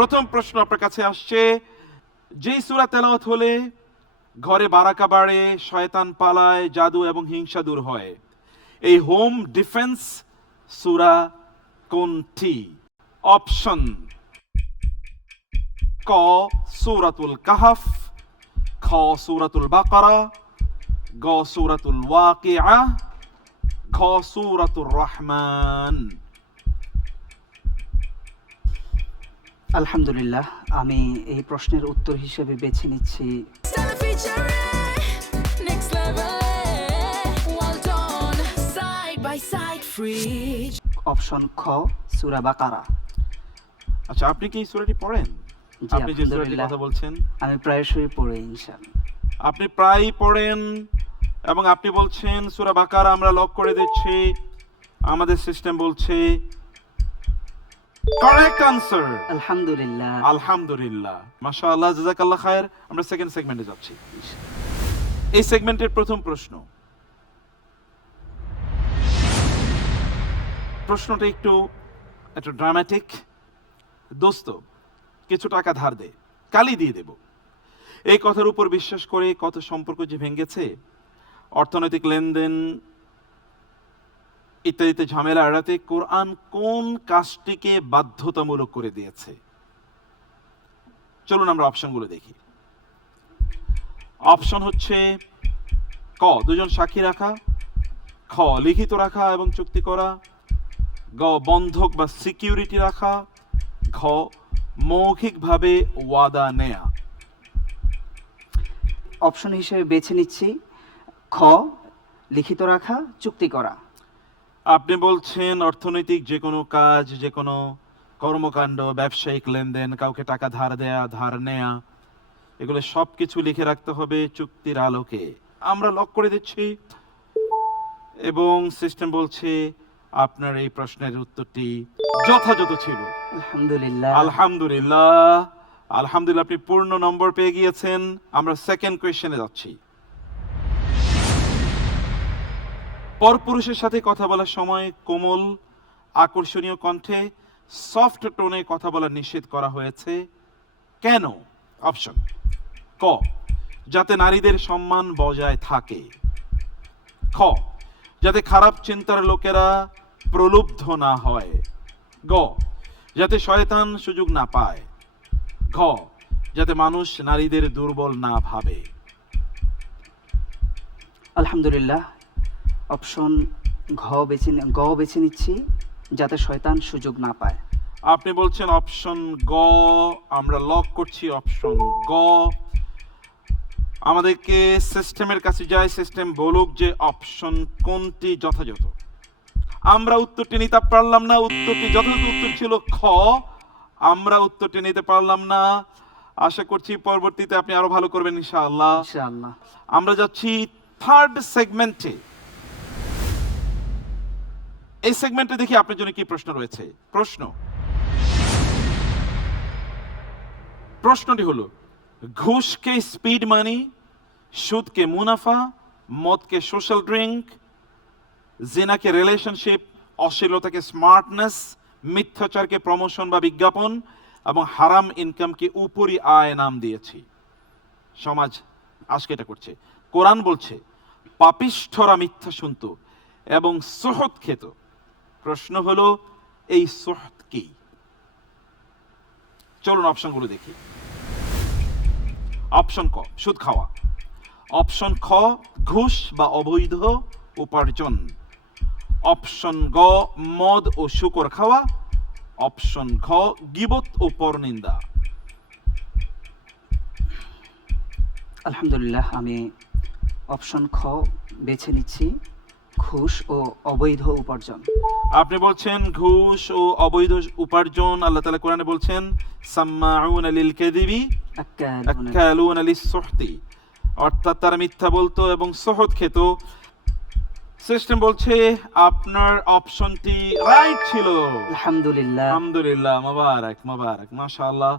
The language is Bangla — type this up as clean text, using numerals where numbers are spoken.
প্রথম প্রশ্ন আপনার কাছে আসছে, যেই সূরা তেলাওয়াত হলে ঘরে বারাকা বাড়ে, শয়তান পালায়, জাদু এবং হিংসা দূর হয়, এই হোম ডিফেন্স সূরা কোনটি? অপশন: ক সূরাতুল কাহফ, খ সূরাতুল বাকারা, গ সূরাতুল ওয়াকিআ, খ সূরাতুর রহমান। আলহামদুলিল্লাহ, আমি এই প্রশ্নের উত্তর হিসেবে বেছে নিচ্ছি অপশন খ, সূরা বাকারা। আচ্ছা, আপনি কি এই সূরাটি পড়েন? জি, আপনি যে সূরাটির আলহামদুলিল্লাহ, কথা বলছেন আমি প্রায়শই পড়ি ইনশাআল্লাহ। আপনি প্রায়ই পড়েন এবং আপনি বলছেন সূরা বাকারা আমরা লক করে দিচ্ছি। আমাদের সিস্টেম বলছে কারেক্ট আনসার। আলহামদুলিল্লাহ। আলহামদুলিল্লাহ, মাশাআল্লাহ, জাযাকাল্লাহ খায়ের। আমরা সেকেন্ড সেগমেন্টে যাচ্ছি। এই সেগমেন্টের প্রথম প্রশ্ন, প্রশ্নটা একটু ড্রামাটিক। দোস্ত, কিছু টাকা ধার দে, কালই দিয়ে দেব। এই কথার উপর বিশ্বাস করে কত সম্পর্ক যে ভেঙেছে, অর্থনৈতিক লেনদেন ইত্যাদিতে ঝামেলা এড়াতে কোরআন কোন কাজটিকে বাধ্যতামূলক করে দিয়েছে? চলুন আমরা অপশনগুলো দেখি। অপশন হচ্ছে ক দুজন সাক্ষী রাখা, খ লিখিত রাখা এবং চুক্তি করা, গ বন্ধক বা সিকিউরিটি রাখা, ঘ মৌখিকভাবে ওয়াদা নেয়া। অপশন হিসেবে বেছে নিচ্ছি খ, লিখিত রাখা, চুক্তি করা। আপনি বলছেন অর্থনৈতিক যে কোনো কাজ, যে কোনো কর্মকাণ্ড, ব্যবসায়িক লেনদেন, কাউকে টাকা ধার দেয়া, ধার নেয়া, এগুলো সবকিছু লিখে রাখতে হবে চুক্তির আলোকে। আমরা লক করে দিচ্ছি এবং সিস্টেম বলছে আপনার এই প্রশ্নের উত্তরটি যথাযথ ছিল। আলহামদুলিল্লাহ। আলহামদুলিল্লাহ, আলহামদুলিল্লাহ, আপনি পূর্ণ নম্বর পেয়ে গিয়েছেন। আমরা সেকেন্ড কোয়েশ্চেনে যাচ্ছি। পরপুরুষের সাথে কথা বলার সময় কোমল আকর্ষণীয় কণ্ঠে সফট টোনে কথা বলা নিষেধ করা হয়েছে কেন? অপশন: ক যাতে নারীদের সম্মান বজায় থাকে, খ যাতে খারাপ চিন্তার লোকেরা প্রলুব্ধ না হয়, গ যাতে শয়তান সুযোগ না পায়, ঘ যাতে মানুষ নারীদের দুর্বল না ভাবে। আলহামদুলিল্লাহ, অপশন গ বেছে নিচ্ছি, যাতে শয়তান সুযোগ না পায়। আপনি বলছেন অপশন গ। আমরা লক করছি অপশন গ। আমাদেরকে সিস্টেমের কাছে যাই, সিস্টেম বলুক যে অপশন কোনটি যথাযথ। আমরা উত্তরটি নিতে পারলাম না, উত্তরটি যথাযথ উত্তর ছিল খ। আমরা উত্তরটি নিতে পারলাম না। আশা করছি পরবর্তীতে আপনি আরো ভালো করবেন ইনশাআল্লাহ। ইনশাআল্লাহ। আমরা যাচ্ছি থার্ড সেগমেন্টে। এই সেগমেন্টে দেখি আপনার জন্য কি প্রশ্ন রয়েছে। প্রশ্নটি হলো, ঘুষকে স্পিড মানি, সুদকে মুনাফা, মদকে সোশ্যাল ড্রিঙ্ক, জিনাকে রিলেশনশিপ, অশ্লীলতাকে স্মার্টনেস, মিথ্যাচারকে প্রমোশন বা বিজ্ঞাপন এবং হারাম ইনকামকে উপরি আয় নাম দিয়েছি। সমাজ আজকে এটা করছে। কোরআন বলছে পাপিষ্ঠরা মিথ্যা শুনত এবং সুহত খেত। প্রশ্ন হলো, এই সুহত কি? চলুন অপশনগুলো দেখি। অপশন ক সুদ খাওয়া, অপশন খ ঘুষ বা অবৈধ উপার্জন, অপশন গ মদ ও শুকর খাওয়া, অপশন ঘ গীবত ও পরনিন্দা। আলহামদুলিল্লাহ, আমি অপশন খ বেছে নিচ্ছি, ঘুষ ও অবৈধ উপার্জন। আপনি বলছেন ঘুষ ও অবৈধ উপার্জন। আল্লাহ তাআলা কোরআনে বলছেন সাম্মাউনা লিল কাযিবি আক্কালুনা লিস-সুহতি, অর্থাৎ তারা মিথ্যা বলতো এবং সুহত খেত। সিস্টেম বলছে আপনার অপশনটি রাইট ছিল। আলহামদুলিল্লাহ। আলহামদুলিল্লাহ, মোবারক মোবারক, মাশাআল্লাহ।